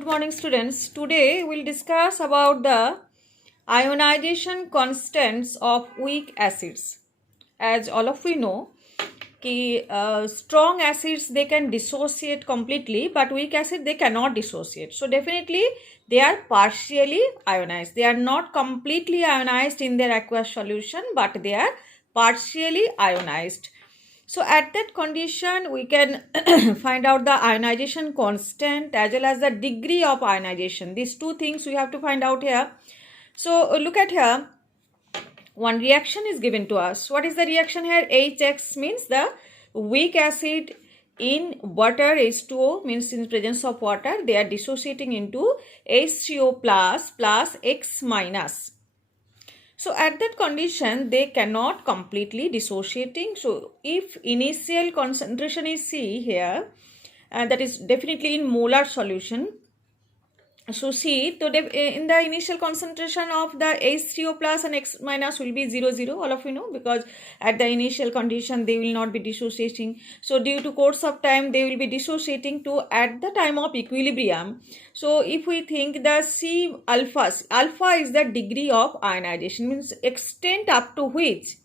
Good morning, students. Today we'll discuss about the ionization constants of weak acids. As all of we know, strong acids they can dissociate completely, but weak acid they cannot dissociate. So definitely they are partially ionized. They are not completely ionized in their aqueous solution, but they are partially ionized. So at that condition, we can find out the ionization constant as well as the degree of ionization. These two things we have to find out here. So look at here. One reaction is given to us. What is the reaction here? HX means the weak acid in water, H2O means in presence of water, they are dissociating into H3O plus X minus. So at that condition, they cannot completely dissociating. So if initial concentration is C here, that is definitely in molar solution. So C, so in the initial concentration of the H3O plus and X minus will be 0, 0, all of you know, because at the initial condition they will not be dissociating. So due to course of time they will be dissociating to at the time of equilibrium. So if we think the C alpha is the degree of ionization, means extent up to which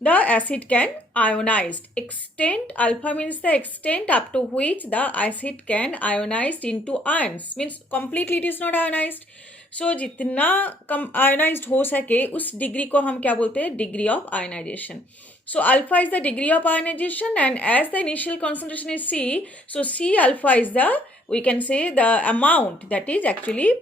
the acid can ionize. Extent alpha means the extent up to which the acid can ionize into ions, means completely it is not ionized. So जितना कम ionized हो सके उस degree को हम क्या बोलते हैं? Degree of ionization. So alpha is the degree of ionization, and as the initial concentration is C, so C alpha is the, we can say, the amount that is actually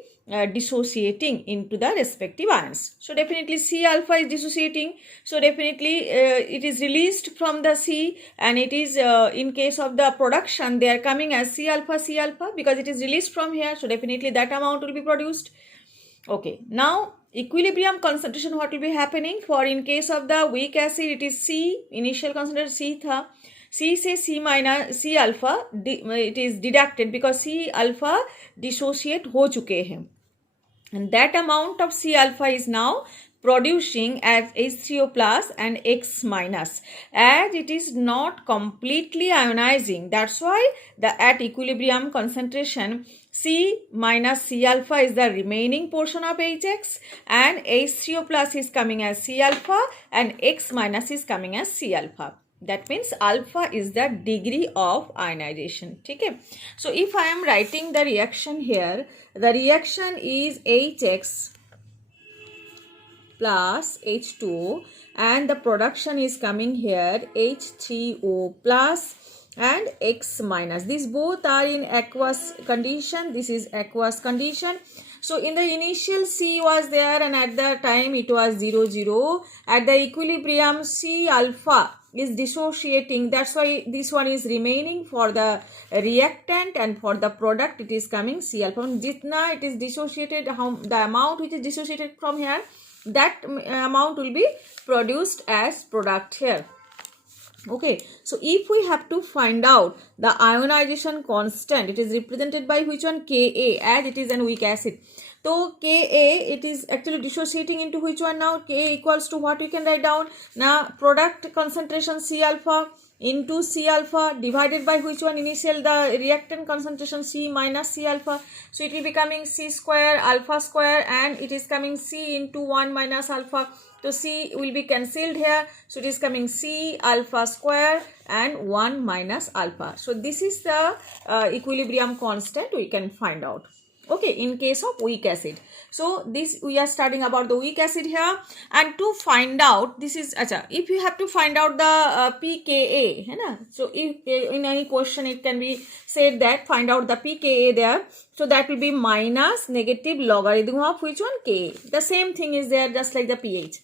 dissociating into the respective ions. So definitely C alpha is dissociating. So definitely it is released from the C, and it is in case of the production they are coming as C alpha because it is released from here. So definitely that amount will be produced. Okay, now equilibrium concentration, what will be happening? For in case of the weak acid it is C, initial concentration C tha. C से C minus C alpha it is deducted because C alpha dissociate हो चुके हैं, and that amount of C alpha is now producing as H3O plus and X minus, as it is not completely ionizing. That's why the at equilibrium concentration C minus C alpha is the remaining portion of HX, and H3O plus is coming as C alpha and X minus is coming as C alpha. That means alpha is the degree of ionization. Okay. So if I am writing the reaction here, the reaction is HX plus H2O, and the production is coming here H3O plus and X minus. These both are in aqueous condition. This is aqueous condition. So in the initial C was there, and at the time it was 0, 0. At the equilibrium C alpha is dissociating. That's why this one is remaining for the reactant, and for the product it is coming C alpha. Jitna it is dissociated, the amount which is dissociated from here, that amount will be produced as product here. Okay, so if we have to find out the ionization constant, it is represented by which one? Ka, as it is an weak acid. So Ka, it is actually dissociating into which one now? Ka equals to what we can write down? Now product concentration C alpha into C alpha divided by which one? Initial the reactant concentration C minus C alpha. So it will be coming C square alpha square, and it is coming C into 1 minus alpha. So C will be cancelled here. So it is coming C alpha square and 1 minus alpha. So this is the equilibrium constant we can find out. Okay, in case of weak acid. So this we are studying about the weak acid here, and to find out this is if you have to find out the pKa, है ना? So if in any question it can be said that find out the pKa there. So that will be minus negative logarithm of which one? Ka. The same thing is there, just like the pH.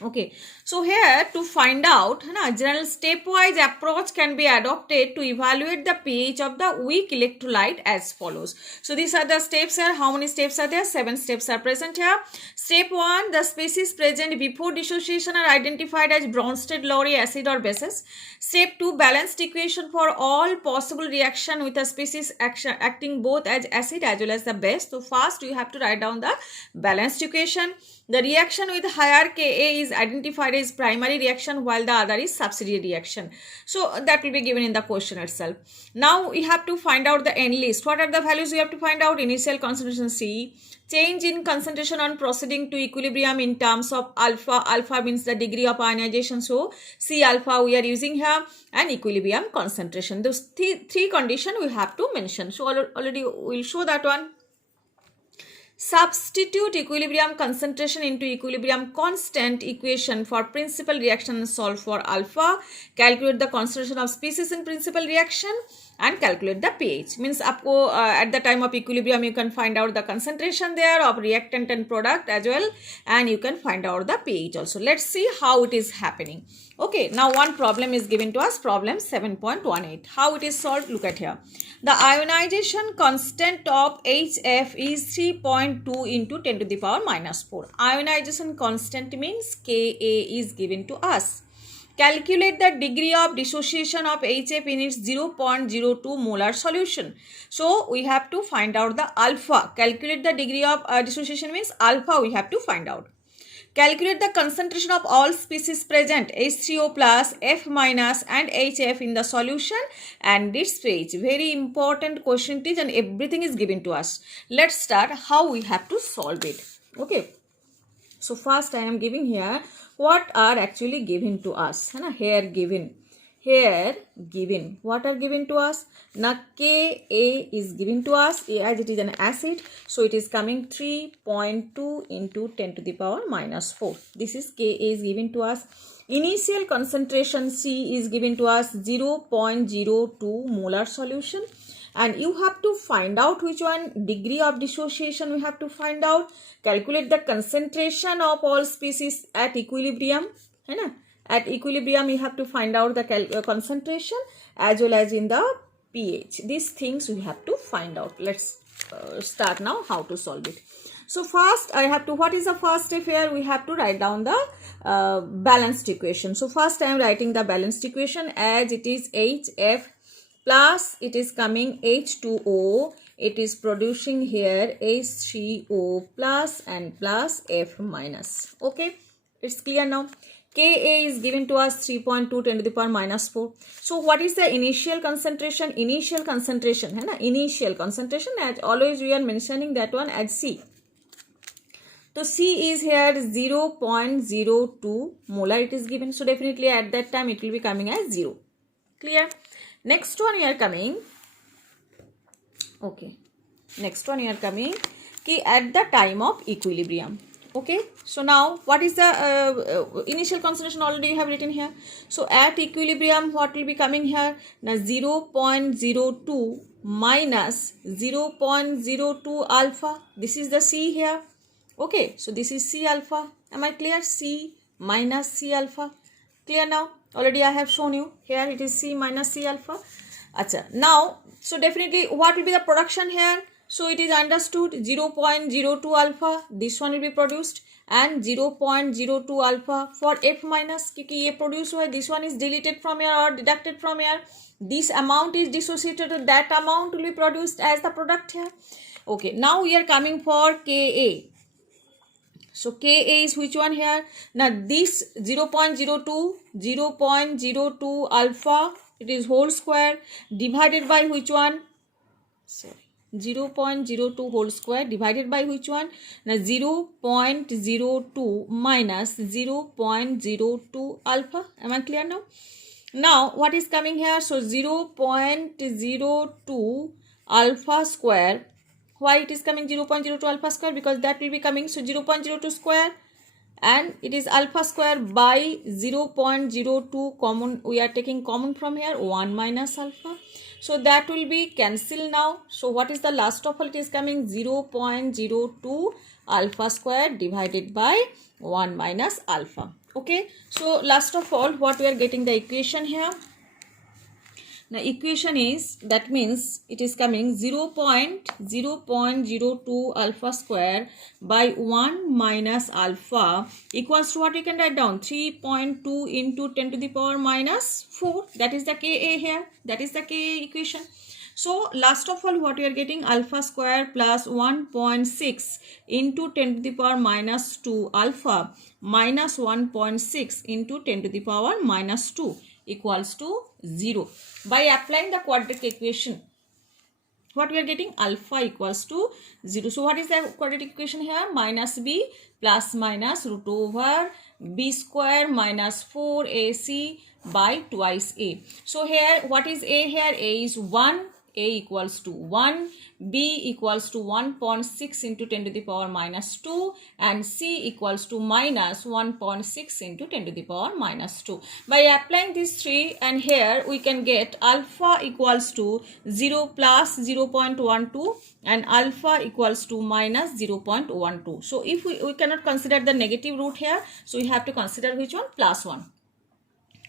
Okay, so here to find out, general stepwise approach can be adopted to evaluate the pH of the weak electrolyte as follows. So these are the steps here. How many steps are there? 7 steps are present here. Step 1, the species present before dissociation are identified as Bronsted-Lowry acid or bases. Step 2, balanced equation for all possible reaction with a species acting both as acid as well as the base. So first you have to write down the balanced equation. The reaction with higher Ka is is identified as primary reaction while the other is subsidiary reaction. So that will be given in the question itself. Now we have to find out the N list. What are the values we have to find out? Initial concentration C, change in concentration on proceeding to equilibrium in terms of alpha. Alpha means the degree of ionization, so C alpha we are using here, and equilibrium concentration. Those three conditions we have to mention. So already we will show that one. Substitute equilibrium concentration into equilibrium constant equation for principal reaction and solve for alpha. Calculate the concentration of species in principal reaction and calculate the pH. Means आपको at the time of equilibrium you can find out the concentration there of reactant and product as well, and you can find out the pH also. Let's see how it is happening. Okay, now one problem is given to us, problem 7.18. How it is solved? Look at here. The ionization constant of HF is 3.2 into 10 to the power minus 4. Ionization constant means Ka is given to us. Calculate the degree of dissociation of HF in its 0.02 molar solution. So we have to find out the alpha. Calculate the degree of dissociation means alpha we have to find out. Calculate the concentration of all species present, H3O plus, F minus and HF in the solution and its pH. Very important question it is, and everything is given to us. Let's start how we have to solve it. Okay. So first I am giving here what are actually given to us. Here given. Here given. What are given to us? Now Ka is given to us as it is an acid. So it is coming 3.2 into 10 to the power minus 4. This is Ka is given to us. Initial concentration C is given to us 0.02 molar solution. And you have to find out which one degree of dissociation we have to find out. Calculate the concentration of all species at equilibrium. At equilibrium you have to find out the concentration as well as in the pH. These things we have to find out. Let's start now how to solve it. So first I have to, what is the first step here? We have to write down the balanced equation. So first I am writing the balanced equation as it is HF plus it is coming H2O. It is producing here H3O plus and plus F minus. Okay, it's clear now. Ka is given to us 3.2 10 to the power minus 4. So what is the initial concentration? Initial concentration, initial concentration, as always we are mentioning that one as C. So C is here 0.02 molar it is given. So definitely at that time it will be coming as 0. Clear? Next one we are coming. Okay. Next one we are coming at the time of equilibrium. Okay, so now what is the initial concentration? Already you have written here. So at equilibrium what will be coming here? Now 0.02 minus 0.02 alpha. This is the C here. Okay, so this is C alpha. Am I clear? C minus C alpha. Clear now? Already I have shown you. Here it is C minus C alpha. Acha. Now, so definitely what will be the production here? So it is understood 0.02 alpha, this one will be produced, and 0.02 alpha for F minus, क्योंकि ये produce हुआ है, this one is deleted from here or deducted from here. This amount is dissociated, that amount will be produced as the product here. Okay, now we are coming for Ka. So Ka is which one here? Now this 0.02 alpha, it is whole square divided by which one? Sorry. 0.02 whole square divided by which one? Now 0.02 minus 0.02 alpha. Am I clear now? Now what is coming here? So 0.02 alpha square. Why it is coming 0.02 alpha square? Because that will be coming. So 0.02 square and it is alpha square by 0.02 common. We are taking common from here 1 minus alpha. So that will be cancelled now. So what is the last of all? It is coming 0.02 alpha square divided by 1 minus alpha. Okay. So last of all, what we are getting the equation here? Now equation is, that means it is coming 0.02 alpha square by 1 minus alpha equals to what we can write down? 3.2 into 10 to the power minus 4. That is the Ka here. That is the Ka equation. So last of all, what we are getting, alpha square plus 1.6 into 10 to the power minus 2 alpha minus 1.6 into 10 to the power minus 2 equals to 0. By applying the quadratic equation, what we are getting, alpha equals to 0. So what is the quadratic equation here? Minus b plus minus root over b square minus 4ac by twice a. So here what is a here? A is 1. A equals to 1, B equals to 1.6 into 10 to the power minus 2, and C equals to minus 1.6 into 10 to the power minus 2. By applying these three, and here we can get alpha equals to 0 plus 0.12 and alpha equals to minus 0.12. So if we cannot consider the negative root here, so we have to consider which one? Plus 1.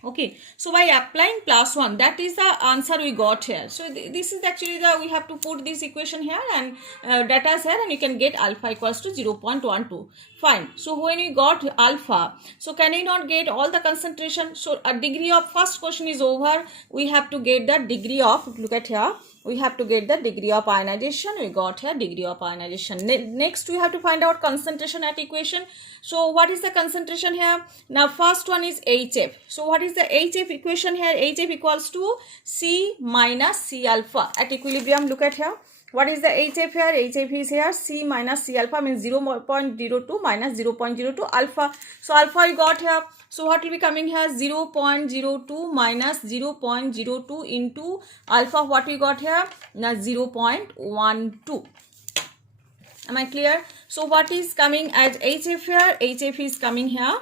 Okay, so by applying plus 1, that is the answer we got here. So this is actually the, we have to put this equation here and data here, and you can get alpha equals to 0.12. Fine. So when we got alpha, so can you not get all the concentration? So a degree of, first question is over. We have to get the degree of, look at here, we have to get the degree of ionization. We got here degree of ionization. Next we have to find out concentration at equation. So what is the concentration here? Now first one is HF. So what is the HF equation here? HF equals to C minus C alpha at equilibrium. Look at here. What is the HF here? HF is here C minus C alpha, means 0.02 minus 0.02 alpha. So alpha we got here. So what will be coming here? 0.02 minus 0.02 into alpha. What we got here? Now 0.12. Am I clear? So what is coming as HF here? HF is coming here.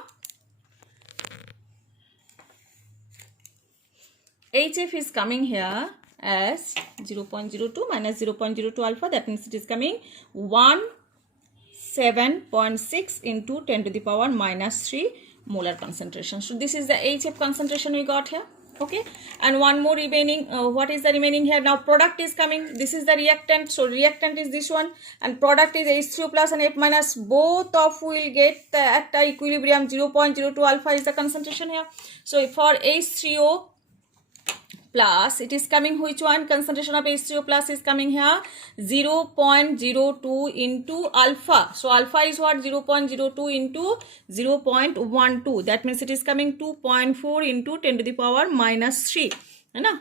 HF is coming here as 0.02 minus 0.02 alpha. That means it is coming 17.6 into 10 to the power minus 3 molar concentration. So this is the HF concentration we got here. Okay, and one more remaining. What is the remaining here? Now product is coming. This is the reactant. So reactant is this one, and product is H3O plus and F minus. Both of will get at the equilibrium 0.02 alpha is the concentration here. So for H3O plus, it is coming which one? Concentration of H3O plus is coming here 0.02 into alpha. So alpha is what? 0.02 into 0.12. That means it is coming 2.4 into 10 to the power minus 3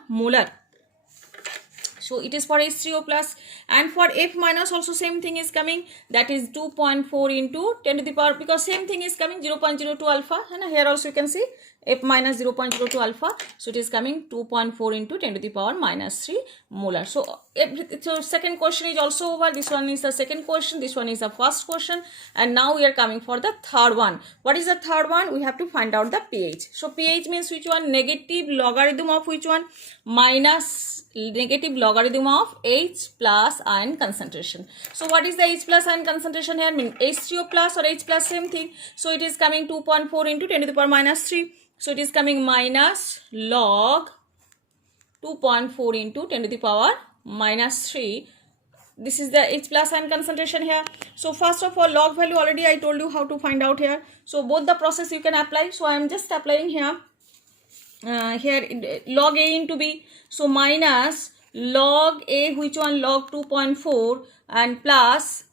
molar. So it is for H3O plus, and for F minus also same thing is coming, that is 2.4 into 10 to the power, because same thing is coming 0.02 alpha, and here also you can see F minus 0.02 alpha. So it is coming 2.4 into 10 to the power minus 3 molar. So second question is also over. This one is the second question, this one is the first question, and now we are coming for the third one. What is the third one? We have to find out the pH. So pH means which one? Negative logarithm of which one? Minus negative logarithm of H plus ion concentration. So what is the H plus ion concentration here? Mean H3O plus or H plus, same thing. So it is coming 2.4 into 10 to the power minus 3. So it is coming minus log 2.4 into 10 to the power minus 3. This is the H plus ion concentration here. So first of all, log value already I told you how to find out here. So both the process you can apply. So I am just applying here. Here log A into B. So minus log A, which one? Log 2.4, and plus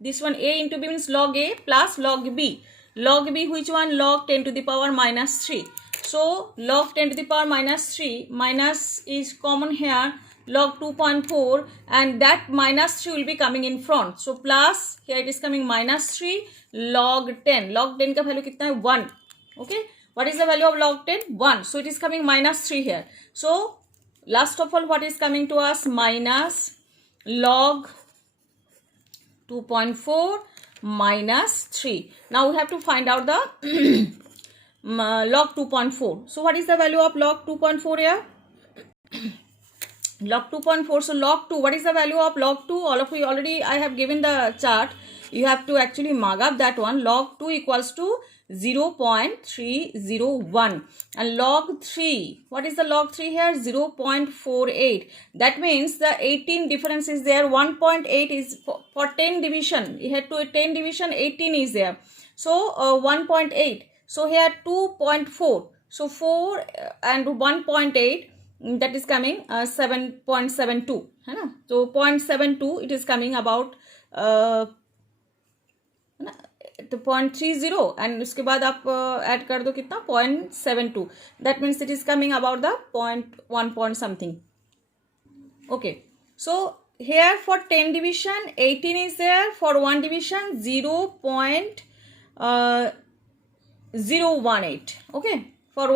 this one A into B means log A plus log B. Log B, which one? Log 10 to the power minus 3. So log 10 to the power minus 3, minus is common here, log 2.4, and that minus 3 will be coming in front. So plus, here it is coming minus 3 log 10. Log 10 ka value kitna hai? 1. Okay. What is the value of log 10? 1. So it is coming minus 3 here. So last of all, what is coming to us? Minus log 2.4 minus 3. Now we have to find out the log 2.4. So what is the value of log 2.4 here? Log 2.4. So log 2. What is the value of log 2? All of you already, I have given the chart. You have to actually mark up that one. Log 2 equals to 0.301, and log 3, what is the log 3 here? 0.48. That means the 18 difference is there. 1.8 is for 10 division. You had to 10 division, 18 is there. So 1.8. So here 2.4. So 4 and 1.8. that is coming 7.72 है ना. तो 0.72 it is coming about है ना, तो 0.30 and उसके बाद आप add कर दो कितना 0.72. That means it is coming about the 0.1 point something. Okay, so here for 10 division 18 is there, for 1 division 0.018. Okay, for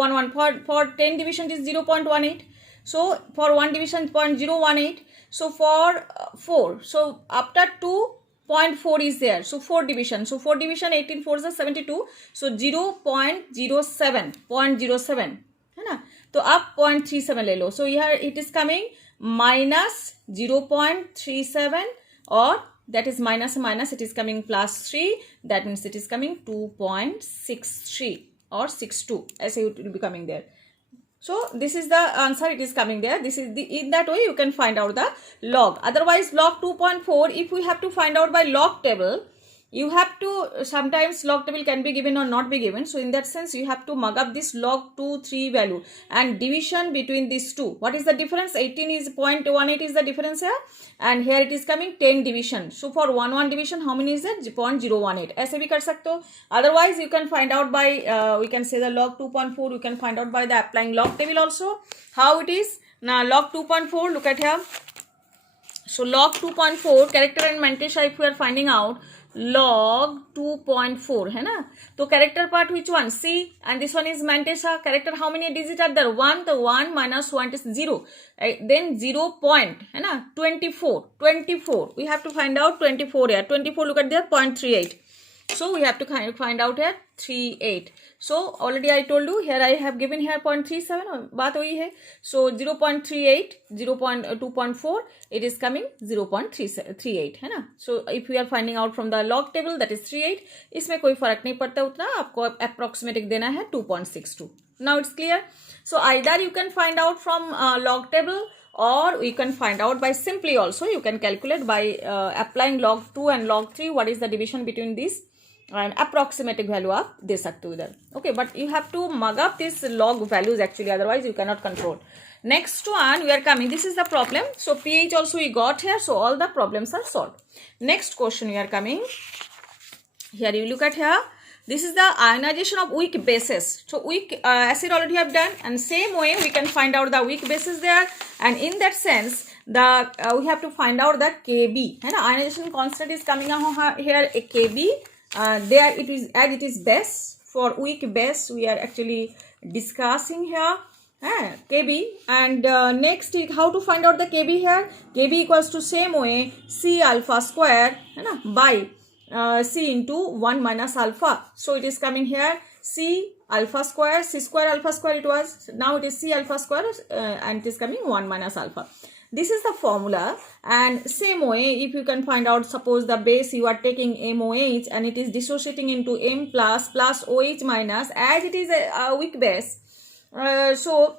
10 division it is 0.18. So for 1 division 0.018. So for 4, so after 2.4 is there, so 4 division, so 4 division 18 4 is 72, so 0.07 है ना. तो आप 0.37 ले लो. So here it is coming minus 0.37, or that is minus it is coming plus 3, that means it is coming 2.63 or 62, ऐसे it will be coming there. So this is the answer, it is coming there. This is in that way you can find out the log. Otherwise log 2.4, if we have to find out by log table, you have to, sometimes log table can be given or not be given. So in that sense you have to mug up this log 2 3 value and division between these two. What is the difference? 18 is 0.18 is the difference here, and here it is coming 10 division. So for 1 division how many is it? 0.018. ऐसे भी कर सकते हो. Otherwise you can find out by we can say the log 2.4 you can find out by the applying log table also. How it is? Now log 2.4, look at here. So log 2.4 character and Mantasha, if we are finding out log 2.4 है ना, तो character part which one? C, and this one is Mantasha. Character how many digits are there? 1. The 1 minus 1 is 0. Then 0 point है ना, 24. We have to find out 24 here. 24, look at there, 0.38. So we have to find out here 38. So already I told you, here I have given here 0.37, बात वही है. So 0.38, 2.4, it is coming 0.38 है ना. So if we are finding out from the log table, that is 38. इसमें कोई फर्क नहीं पड़ता उतना, आपको approximate देना है 2.62. Now it's clear. So either you can find out from log table, or you can find out by simply also you can calculate by applying log 2 and log 3 what is the division between these, and approximate value आप दे सकते हो इधर. Okay, but you have to mug up these log values actually, otherwise you cannot control. Next one we are coming, this is the problem. So pH also we got here, so all the problems are solved. Next question we are coming. Here you look at here. This is the ionization of weak bases. So weak acid already have done, and same way we can find out the weak bases there, and in that sense the we have to find out the Kb है ना. Ionization constant is coming out here a Kb. There it is, as it is base. For weak base we are actually discussing here Kb, and next how to find out the Kb here. Kb equals to same way C alpha square है ना by C into 1 minus alpha. So it is coming here C alpha square, C square alpha square it was, now it is C alpha square and it is coming 1 minus alpha. This is the formula, and same way if you can find out, suppose the base you are taking MOH and it is dissociating into M plus OH minus, as it is a weak base, so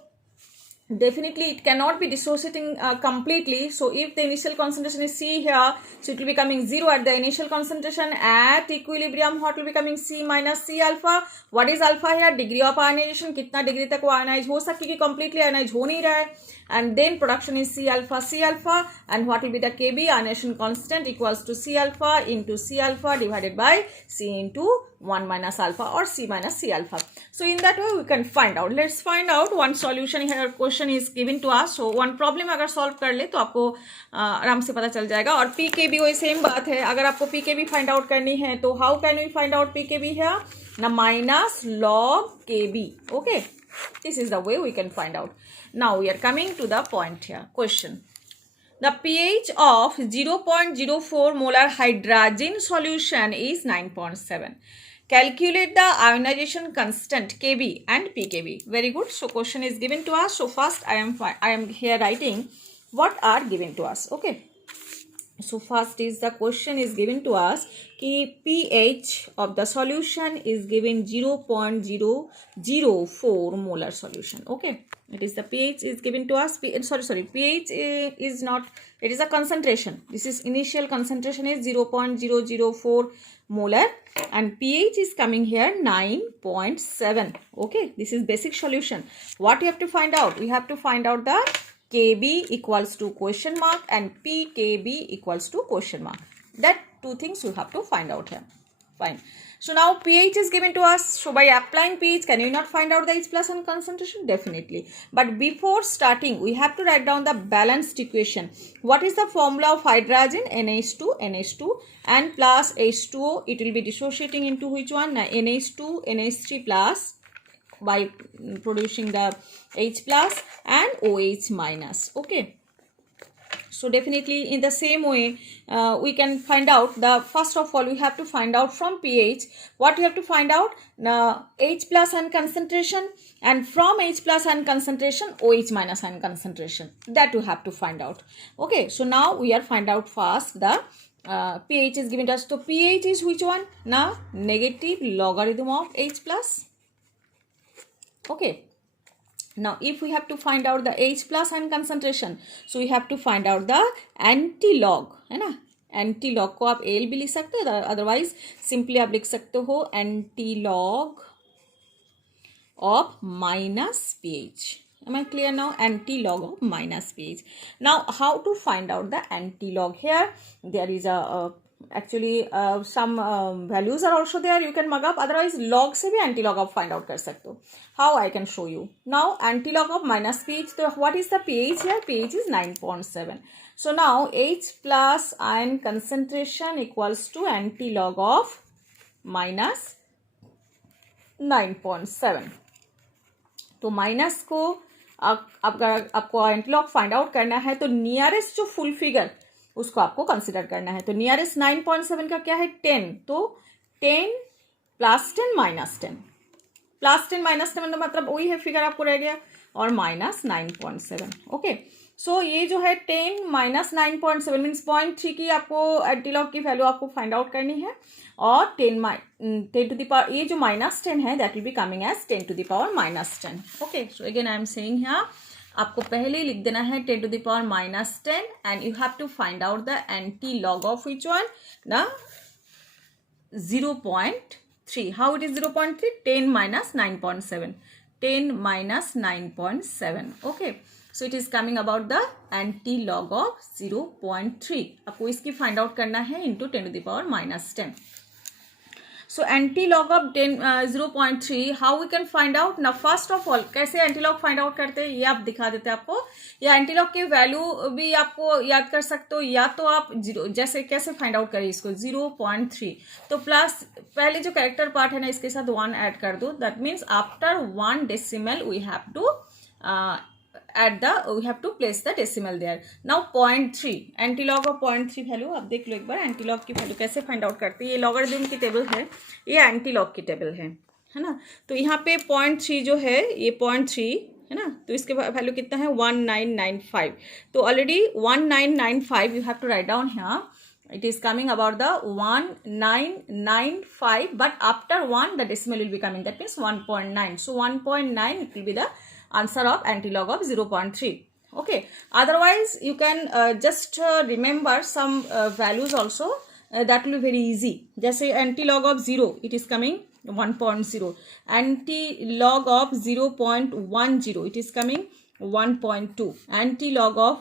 definitely it cannot be dissociating completely. So if the initial concentration is C here, so it will be coming 0 at the initial concentration. At equilibrium what will be coming? C minus C alpha. What is alpha here? Degree of ionization, कितना degree तक वो ionise हो सकती है, completely ionise हो नहीं रहा है. And then production is C alpha, and what will be the Kb? Ionization constant equals to C alpha into C alpha divided by C into 1 minus alpha or C minus C alpha. So in that way we can find out. Let's find out one solution here. Question is given to us. So one problem अगर solve कर ले तो आपको आराम से पता चल जाएगा. और PKB वही सेम बात है. अगर आपको PKB find out करनी है तो how can we find out PKB here? Now minus log Kb. Okay, this is the way we can find out. Now we are coming to the point here. Question. The pH of 0.04 molar hydrogen solution is 9.7. Calculate the ionization constant Kb and pKb. Very good. So question is given to us. So first I am here writing what are given to us. Okay. So first is the question is given to us कि pH of the solution is given 0.004 molar solution. Okay. It is the pH is given to us. pH is not, it is a concentration. This is initial concentration is 0.004 molar and pH is coming here 9.7. Okay, this is basic solution. What you have to find out? We have to find out the Kb equals to question mark and pKb equals to question mark. That two things you have to find out here. Fine. So now pH is given to us. So by applying pH, can you not find out the H plus and concentration? Definitely. But before starting, we have to write down the balanced equation. What is the formula of hydrogen? NH2 and plus H2O. It will be dissociating into which one? NH2, NH3 plus by producing the H plus and OH minus. Okay. So definitely in the same way, we can find out the, first of all, we have to find out from pH. What we have to find out? H plus ion concentration, and from H plus ion concentration, OH minus ion concentration. That you have to find out. Okay, so now we are find out first the pH is given to us. So pH is which one? Now negative logarithm of H plus. Okay. Now, if we have to find out the H plus ion concentration, so we have to find out the anti-log, है ना? Anti-log को आप AL भी लिख सकते हो, otherwise simply आप लिख सकते हो anti-log of minus pH. Am I clear now? Anti-log of minus pH. Now, how to find out the anti-log? Here, there is a actually some values are also there, you can mug up, otherwise log से भी anti-log of find out कर सकते हो. How I can show you? Now anti-log of minus pH, so what is the pH here? pH is 9.7. So now H plus ion concentration equals to anti-log of minus 9.7. तो minus को आपको antilog find out करना है तो nearest जो full figure उसको आपको consider करना है. तो नियरेस्ट 9.7 का क्या है? 10. तो 10 प्लस 10 माइनस 10 प्लस 10 माइनस 10 मतलब वही है फिगर आपको रह गया और माइनस 9.7. ओके, सो ये जो है 10 माइनस 9.7 मीन्स 0.3 की आपको एंटीलॉग की वैल्यू आपको फाइंड आउट करनी है और 10 टू द पावर ये जो माइनस 10 है that will be coming as 10 to the power minus 10. Okay, so again I am saying here आपको पहले ही लिख देना है 10 to the power minus 10 and you have to find out the anti log of which one? The 0.3. How it is 0.3? 10 minus 9.7. 10 minus 9.7. Okay, so it is coming about the anti-log of 0.3. आपको इसकी find out करना है into 10 to the power minus 10. So anti-log of 0.3, how we can find out? Now first of all, कैसे anti-log find out करते हैं ये आप दिखा देते हैं आपको. या anti-log की वैल्यू भी आपको याद कर सकते हो या तो आप जैसे कैसे फाइंड आउट करें इसको 0.3 तो प्लस पहले जो कैरेक्टर पार्ट है ना इसके साथ 1 ऐड कर दो. That means after 1 decimal we have to we have to place the decimal there. Now 0.3 anti-log of 0.3 value आप देख लो एक बार. एंटी-लॉग की वैल्यू कैसे फाइंड आउट करते हैं? ये लॉगरिथम की टेबल है, ये एंटी-लॉग की टेबल है ना. तो यहाँ पे 0.3 जो है ये 0.3 है ना, तो इसके वैल्यू कितना है? 1995. तो already 1995 you have to write down here. It is coming about the 1995, but after 1 the decimal will be coming. That means 1.9. So 1.9 it will be the answer of anti-log of 0.3. Okay, otherwise you can just remember some values also that will be very easy. जैसे anti-log of 0 it is coming 1.0. Anti-log of 0.10 it is coming 1.2. Anti-log of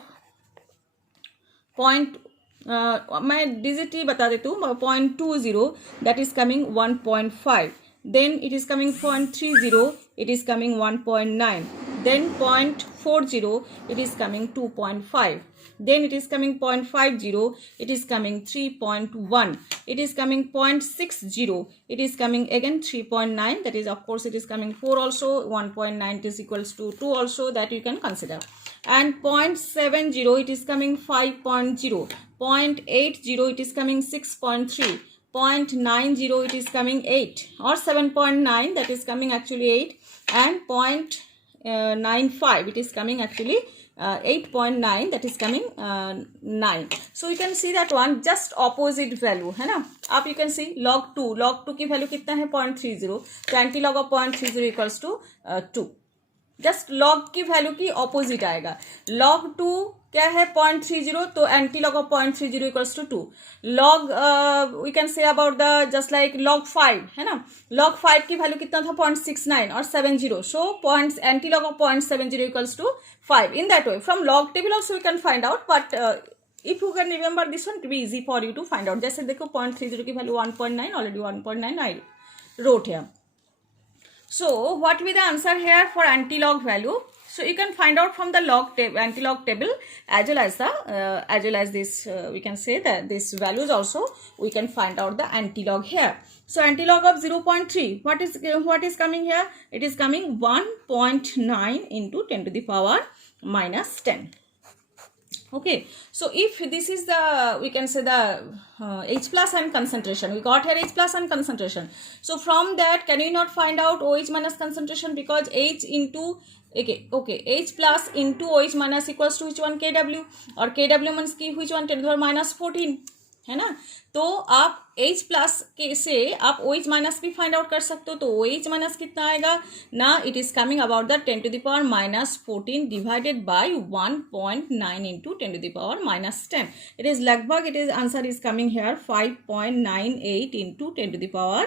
मैं digit ही बता देती हूँ 0.20 that is coming 1.5. then it is coming 0.30 it is coming 1.9. then 0.40 it is coming 2.5. then it is coming 0.50 it is coming 3.1. it is coming 0.60 it is coming again 3.9. that is of course it is coming 4 also. 1.9 is equals to 2 also, that you can consider. And 0.70 it is coming 5.0. 0.80 it is coming 6.3. 0.90 it is coming 8 or 7.9 that is coming actually 8. And 0.95 it is coming actually 8.9 that is coming 9. So you can see that one just opposite value है ना. आप you can see log 2 की value कितना है 0.30. तो anti log of 0.30 equals to 2. Just log की value की opposite आएगा। log 2 क्या है 0.30, तो anti log of 0.30 equals to 2। Log we can say about the just like log 5 है ना, log 5 की वैल्यू कितना था 0.69 और 70, so point anti log of 0.70 equals to 5। In that way from log table also we can find out, but if you can remember this one it be easy for you to find out. जैसे देखो 0.30 की value 1.9, already 1.9 I wrote here. So what will be the answer here for anti-log value? So you can find out from the anti-log table as well as this we can say that this values also we can find out the anti-log here. So anti-log of 0.3, what is coming here? It is coming 1.9 into 10 to the power minus 10. Okay, so if this is the we can say the H plus ion concentration, we got here H plus ion concentration. So from that can you not find out OH minus concentration, because H into okay H plus into OH minus equals to which one? KW, और KW means की which one? 10 to the power minus 14 है ना। तो आप H plus के से आप OH minus भी फाइंड आउट कर सकते हो। तो OH माइनस कितना आएगा ना, it is coming about the 10 to the power minus 14 divided by 1.9 into 10 to the power minus 10। It is लगभग it is answer is coming here 5.98 into 10 to the power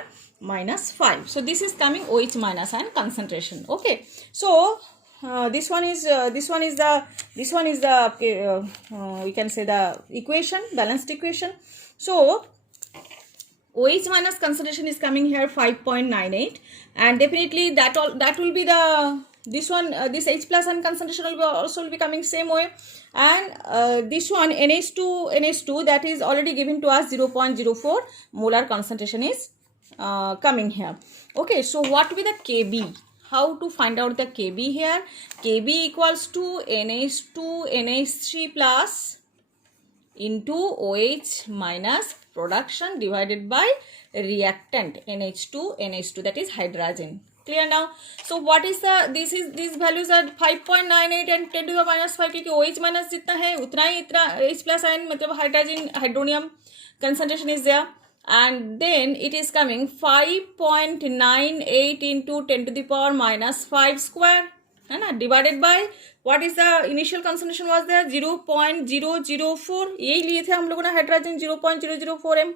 minus 5। So this is coming OH minus and concentration. Okay, so this one is the we can say the equation, balanced equation. So OH minus concentration is coming here 5.98, and definitely that will be the this one this H plus and concentration will be coming same way, and this one NH2 that is already given to us 0.04 molar concentration is coming here. Okay, so what will be the Kb? How to find out the Kb here? Kb equals to NH2 NH3 plus into OH minus production divided by reactant NH2 NH2, that is hydrogen. Clear now? So what is the these values are 5.98 and 10 to the minus 5, क्योंकि OH minus जितना है उतना ही इतना H plus ion मतलब hydronium concentration is there, and then it is coming 5.98 into 10 to the power minus 5 square है ना, divided by what is the initial concentration was there 0.004, यही लिए थे हम लोगों ने हाइड्रोजन 0.004 m,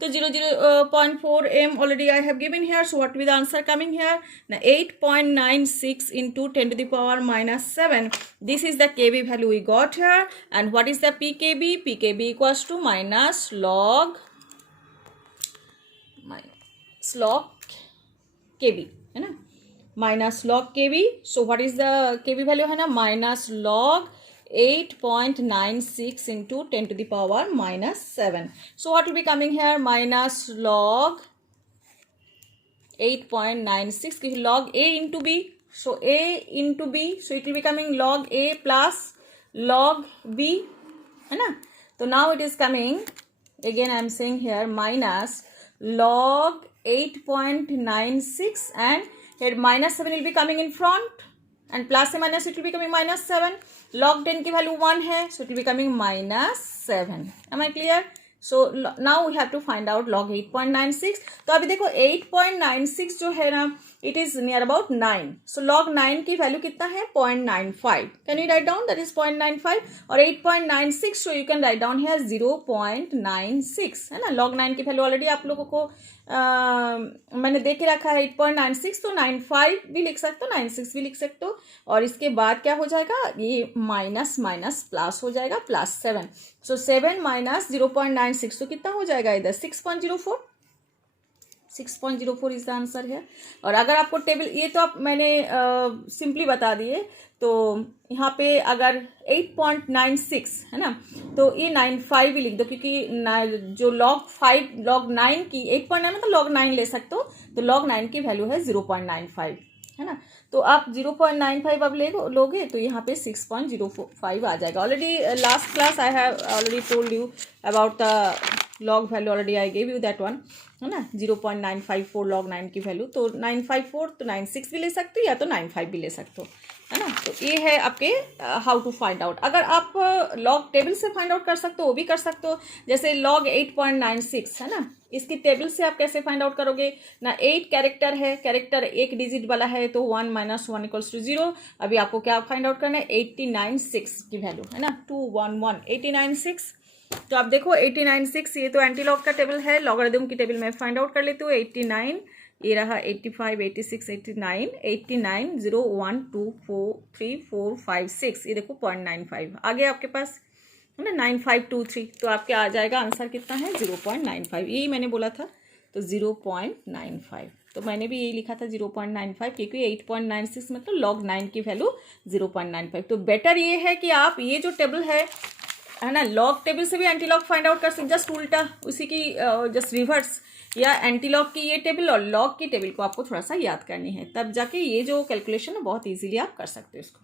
तो 0.4 m already I have given here. So what will the answer coming here ना 8.96 into 10 to the power minus 7। This is the kb value we got here, and what is the pkb? pkb equals to minus log kb है ना, minus log kb। So what is the kb value है ना, minus log 8.96 into 10 to the power minus 7। So what will be coming here minus log 8.96 की log a into b, so a into b, so it will be coming log a plus log b है ना। तो now it is coming again I am saying here minus log 8.96, and here minus 7 will be coming in front, and plus a minus it will be coming minus 7। log 10 की value 1 है, so it will be coming minus 7। am I clear? So now we have to find out log 8.96। तो अभी देखो 8.96 जो है ना it is near about 9, so log 9 की value कितना है 0.95। can you write down that is 0.95, और 8.96 so you can write down here 0.96 है ना। log 9 की वैल्यू ऑलरेडी आप लोगों को मैंने देख के रखा है 8.96, तो 95 भी लिख सकते हो 96 भी लिख सकते हो, और इसके बाद क्या हो जाएगा ये माइनस माइनस प्लस हो जाएगा प्लस 7। सो 7 माइनस 0.96 तो कितना हो जाएगा इधर 6.04 इज द आंसर है। और अगर आपको टेबल ये तो आप मैंने सिंपली बता दिए, तो यहाँ पे अगर 8.96 है ना तो ये 95 भी लिख दो, क्योंकि जो log 9 की 8.9 में तो log 9 ले सकते हो, तो log 9 की वैल्यू है 0.95 है ना। तो आप 0.95 अब लोगे तो यहाँ पे 6.05 आ जाएगा। Already last class I have already told you about the log value, already I gave you that one है ना 0.954 log 9 की वैल्यू। तो 954 तो 96 भी ले सकते हो या तो 95 भी ले सकते हो। है ना। तो ये है आपके हाउ टू फाइंड आउट। अगर आप लॉग टेबल से फाइंड आउट कर सकते हो वो भी कर सकते हो, जैसे लॉग 8.96 है ना, इसकी टेबल से आप कैसे फाइंड आउट करोगे ना। 8 कैरेक्टर है, कैरेक्टर एक डिजिट वाला है, तो 1 - 1 = 0। अभी आपको क्या फाइंड आउट करना है, 89.6 की वैल्यू है ना, 211 89.6। तो आप देखो 89.6 ये तो एंटी लॉग का टेबल है, लॉगरिदम की टेबल में फाइंड आउट कर लेते हो। 89 ये रहा, 85 86 89 89 0 1 2 4 3 4 5 6, ये देखो 0.95 आ गया आपके पास है ना, 9523। तो आपके आ जाएगा आंसर कितना है, 0.95। यही मैंने बोला था, तो 0.95। तो मैंने भी यही लिखा था 0.95, क्योंकि 8.96 मतलब लॉग 9 की वैल्यू 0.95। तो बेटर ये है कि आप ये जो टेबल है ना, लॉग टेबल से भी एंटी लॉग फाइंड आउट कर सकते, जस्ट उल्टा उसी की जस्ट रिवर्स, या एंटी लॉग की ये टेबल और लॉग की टेबल को आपको थोड़ा सा याद करनी है, तब जाके ये जो कैलकुलेशन है बहुत इजीली आप कर सकते हो इसको।